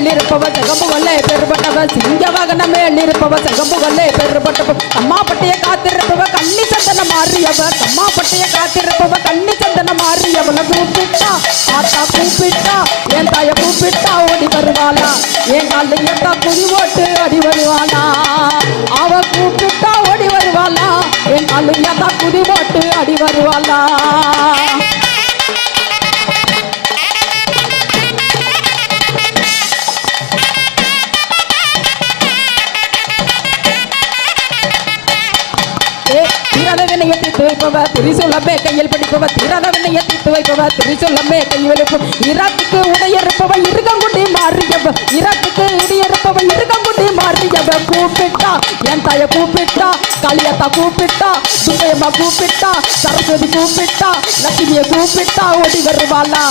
மேல் இருப்பவ சகம்புகளே பெருபட்டவ சிங்க வாகன மேல் இருப்பவ சகம்புகளே பெருபட்டவ அம்மாப்பட்டிய காத்திருப்பவ கண்ணி சந்தன மாறியவ அம்மாப்பட்டிய காத்திருப்பவ கண்ணி சந்தன மாறியவள கூப்பிட்டா ஆத்தா கூப்பிட்டா என் தாய கூப்பிட்டா ஓடி வருவாளா என் கால எத்தா குதி ஓட்டு அடி வருவாளா அவ கூப்பிட்டா ஓடி வருவாளா என் கால எத்தா குதி ஓட்டு அடி வருவாளா திரிசூலமே கையில் பிடிப்பவ திரதவனையை தீர்த்து வைப்பவ திரிசூலமே கையில் வைப்பவ இராத்துக்கு உடையறுப்பவ இருக்கங்குடி மாறியவ இராத்துக்கு உடையறுப்பவ இருக்கங்குடி மாறியவ கூப்பிட்டா என் தாய கூப்பிட்டா காளியத்தா கூப்பிட்டா சுப்பையம்மா கூப்பிட்டா சரஸ்வதி கூப்பிட்டா லட்சுமியை கூப்பிட்டா ஓடி வருவாளா